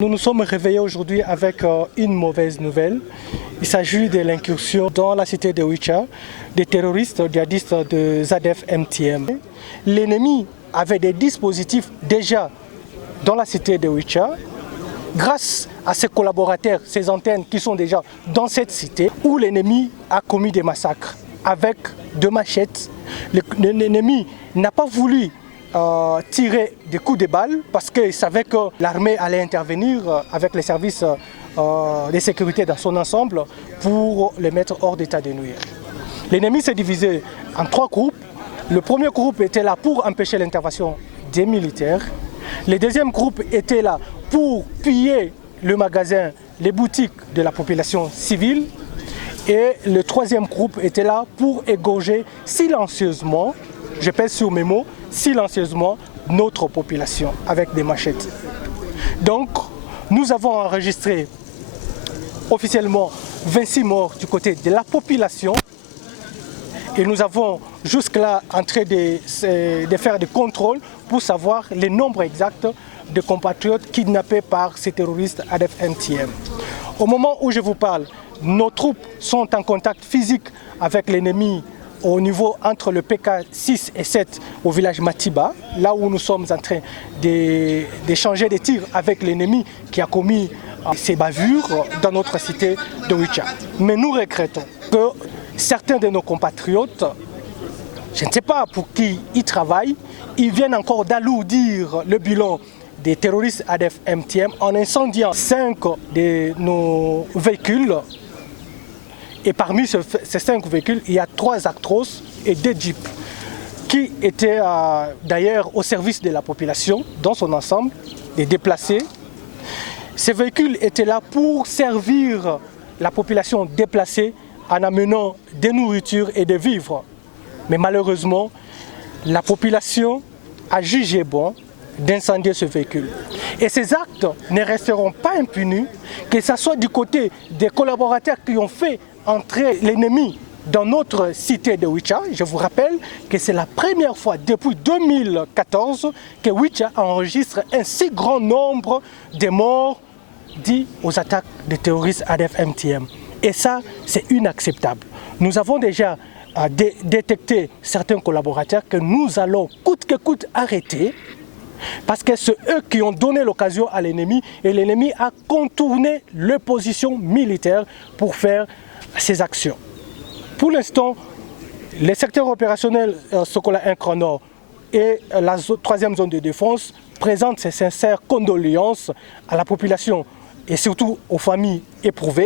Nous nous sommes réveillés aujourd'hui avec une mauvaise nouvelle. Il s'agit de l'incursion dans la cité de Wicha des terroristes djihadistes de ZADF-MTM. L'ennemi avait des dispositifs déjà dans la cité de Wicha. Grâce à ses collaborateurs, ses antennes qui sont déjà dans cette cité, où l'ennemi a commis des massacres avec deux machettes. L'ennemi n'a pas voulu tirer des coups de balle parce qu'il savait que l'armée allait intervenir avec les services de sécurité dans son ensemble pour les mettre hors d'état de nuire. L'ennemi s'est divisé en trois groupes. Le premier groupe était là pour empêcher l'intervention des militaires. Le deuxième groupe était là pour piller le magasin, les boutiques de la population civile. Et le troisième groupe était là pour égorger silencieusement, je pèse sur mes mots, silencieusement notre population avec des machettes. Donc, nous avons enregistré officiellement 26 morts du côté de la population et nous avons jusque-là en train de faire des contrôles pour savoir le nombre exact de compatriotes kidnappés par ces terroristes ZADF-MTM. Au moment où je vous parle, nos troupes sont en contact physique avec l'ennemi au niveau entre le PK 6 et 7 au village Matiba, là où nous sommes en train d'échanger des tirs avec l'ennemi qui a commis ces bavures dans notre cité de Wicha. Mais nous regrettons que certains de nos compatriotes, je ne sais pas pour qui ils travaillent, ils viennent encore d'alourdir le bilan des terroristes ZADF-MTM en incendiant 5 de nos véhicules. Et parmi ces 5 véhicules, il y a 3 Actros et 2 Jeeps qui étaient d'ailleurs au service de la population dans son ensemble, des déplacés. Ces véhicules étaient là pour servir la population déplacée en amenant des nourritures et des vivres. Mais malheureusement, la population a jugé bon d'incendier ce véhicule. Et ces actes ne resteront pas impunis, que ce soit du côté des collaborateurs qui ont fait entrer l'ennemi dans notre cité de Wicha. Je vous rappelle que c'est la première fois depuis 2014 que Wicha enregistre un si grand nombre de morts dus aux attaques des terroristes ZADF-MTM. Et ça, c'est inacceptable. Nous avons déjà détecté certains collaborateurs que nous allons coûte que coûte arrêter parce que c'est eux qui ont donné l'occasion à l'ennemi et l'ennemi a contourné les positions militaires pour faire ces actions. Pour l'instant, les secteurs opérationnels Sokola 1 Grand Nord et la troisième zone de défense présentent ses sincères condoléances à la population et surtout aux familles éprouvées.